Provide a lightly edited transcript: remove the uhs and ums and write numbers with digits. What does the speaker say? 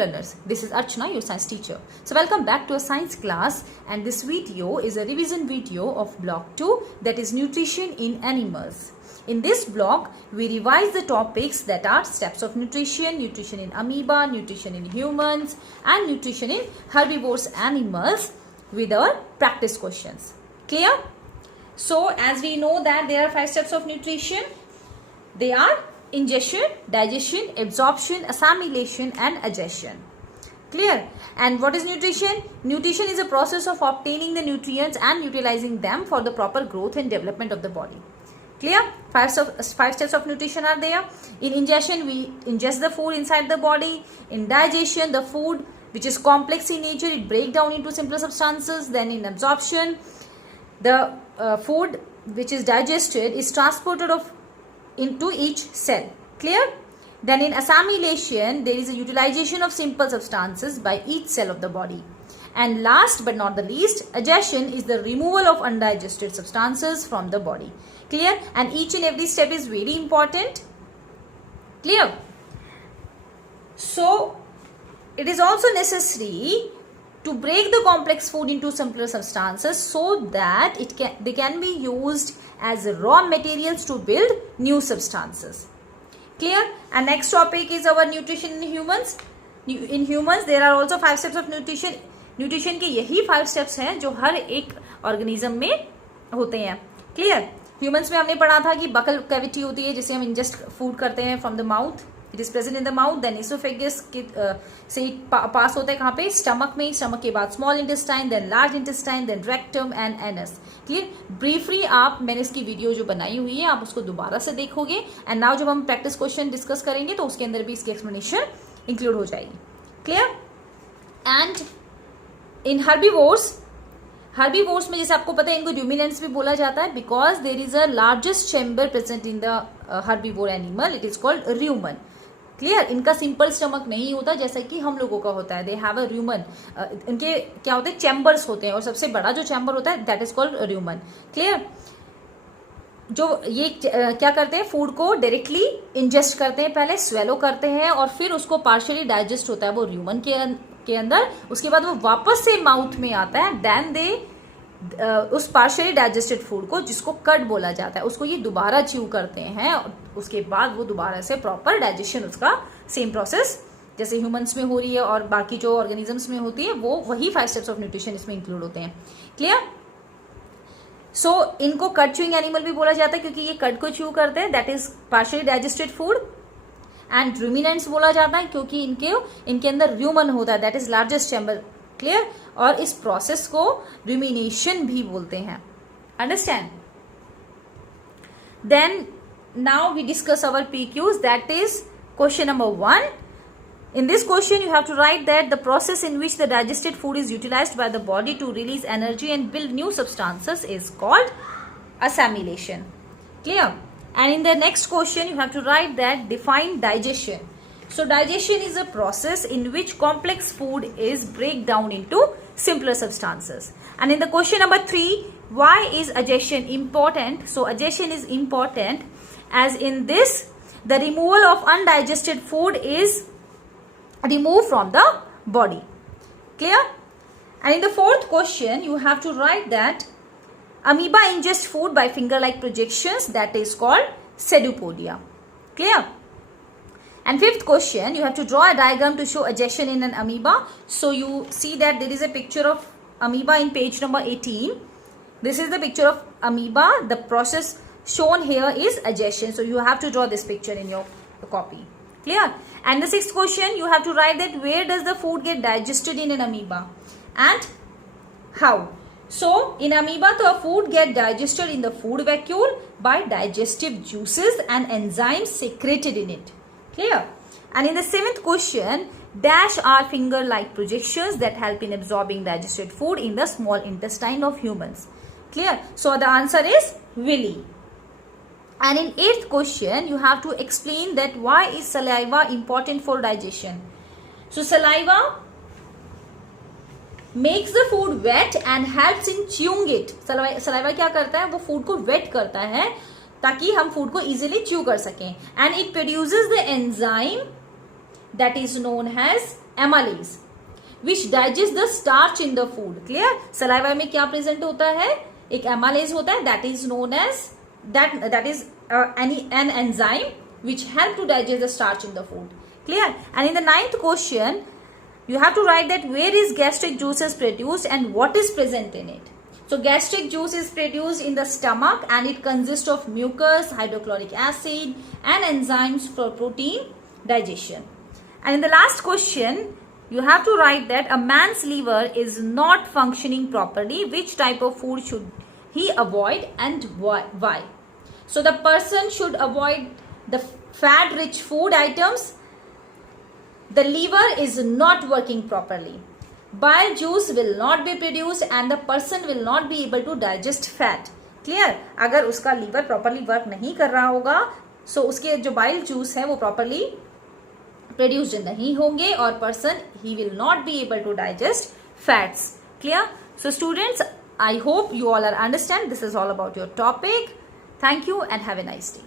learners, this is Archana, your science teacher. So welcome back to a science class, and this video is a revision video of block 2, that is nutrition in animals. In this block, we revise the topics that are steps of nutrition, nutrition in amoeba, nutrition in humans, and nutrition in herbivorous animals with our practice questions. Clear? So as we know that there are 5 steps of nutrition. They are ingestion, digestion, absorption, assimilation and digestion. Clear? And what is nutrition? Nutrition is a process of obtaining the nutrients and utilizing them for the proper growth and development of the body. Clear? 5 steps of nutrition are there. In ingestion, we ingest the food inside the body. In digestion, the food which is complex in nature, it breaks down into simpler substances. Then in absorption, the food which is digested is transported into each cell. Clear? Then in assimilation, there is a utilization of simple substances by each cell of the body. And last but not the least, digestion is the removal of undigested substances from the body. Clear? And each and every step is very important. Clear? So it is also necessary to break the complex food into simpler substances so that they can be used as raw materials to build new substances. Clear? And next topic is our nutrition in humans. In humans there are also 5 steps of nutrition. Nutrition के यही 5 steps हैं जो हर एक organism में होते हैं. Clear? Humans में हमने पढ़ा था कि बकल कैविटी होती है जिसे हम इंजेस्ट फूड करते हैं from the mouth. It is present in the mouth. Then oesophagus से पास होता है कहाँ पे? स्टमक में. स्टमक के बाद small intestine, then large intestine, then rectum and anus. Clear? Briefly मैंने इसकी वीडियो जो बनाई हुई है आप उसको दोबारा से देखोगे. एंड नाउ जब हम प्रैक्टिस क्वेश्चन डिस्कस करेंगे तो उसके अंदर भी इसकी एक्सप्लेनेशन इंक्लूड हो जाएगी. क्लियर? एंड इन हर्बीवोर्स में जैसे आपको पता है इनको र्यूमिनेंट्स भी बोला जाता है because there is a largest chamber present in the herbivore animal. It is called र्यूमन. Clear? इनका सिंपल स्टमक नहीं होता जैसा कि हम लोगों का होता है. They have a र्यूमन. इनके क्या होते हैं? चैम्बर्स होते हैं और सबसे बड़ा जो चैम्बर होता है दैट इज कॉल्ड र्यूमन. क्लियर? जो ये क्या करते हैं? फूड को डायरेक्टली इंजेस्ट करते हैं, पहले स्वेलो करते हैं और फिर उसको पार्शियली डाइजेस्ट होता है वो र्यूमन के अंदर. उसके बाद वो वापस से माउथ में आता है. देन दे उस पार्शियली डाइजेस्टेड फूड को जिसको कट बोला जाता है उसको ये दोबारा च्यू करते हैं. उसके बाद वो दोबारा से प्रॉपर डाइजेशन, उसका सेम प्रोसेस जैसे ह्यूमंस में हो रही है और बाकी जो ऑर्गेनिजम्स में होती है वो वही 5 स्टेप्स ऑफ न्यूट्रिशन इसमें इंक्लूड होते हैं. क्लियर? सो इनको कट च्यूइंग एनिमल भी बोला जाता है क्योंकि ये कट को च्यू करते हैं. That is partially digested food. And ruminants बोला जाता है क्योंकि इनके अंदर र्यूमन होता है. That is largest chamber. Clear? और इस प्रोसेस को रूमिनेशन भी बोलते हैं. Understand? Then now we discuss our PQs. That is question number 1. In this question, you have to write that the process in which the digested food is utilized by the body to release energy and build new substances is called assimilation. Clear? And in the next question, you have to write that define digestion. So digestion is a process in which complex food is break down into simpler substances. And in the question number 3, why is digestion important? So digestion is important as in this, the removal of undigested food is removed from the body. Clear? And in the 4th question, you have to write that amoeba ingest food by finger-like projections, that is called pseudopodia. Clear? And 5th question, you have to draw a diagram to show digestion in an amoeba. So you see that there is a picture of amoeba in page number 18. This is the picture of amoeba. The process shown here is digestion. So you have to draw this picture in your copy. Clear? And the 6th question, you have to write that where does the food get digested in an amoeba and how. So in amoeba the food get digested in the food vacuole by digestive juices and enzymes secreted in it. Clear? And in the 7th question, dash are finger like projections that help in absorbing digested food in the small intestine of humans. Clear? So the answer is villi. And in 8th question, you have to explain that why is saliva important for digestion. So saliva makes the food wet and helps in chewing it. Saliva क्या करता है? वो food को wet करता है ताकि हम food को easily chew कर सकें. And it produces the enzyme that is known as amylase which digest the starch in the food. Clear? Saliva में क्या present होता है? एक amylase होता है, that is known as that is an enzyme which help to digest the starch in the food. Clear? And in the 9th question, you have to write that where is gastric juices produced and what is present in it. So gastric juice is produced in the stomach and it consists of mucus, hydrochloric acid and enzymes for protein digestion. And in the last question, you have to write that a man's liver is not functioning properly. Which type of food should he avoid and why? So the person should avoid the fat-rich food items. The liver is not working properly. Bile juice will not be produced and the person will not be able to digest fat. Clear? अगर उसका liver properly work नहीं कर रहा होगा, so उसके जो bile juice है वो properly produced नहीं होंगे और person he will not be able to digest fats. Clear? So students, I hope you all are understand. This is all about your topic. Thank you and have a nice day.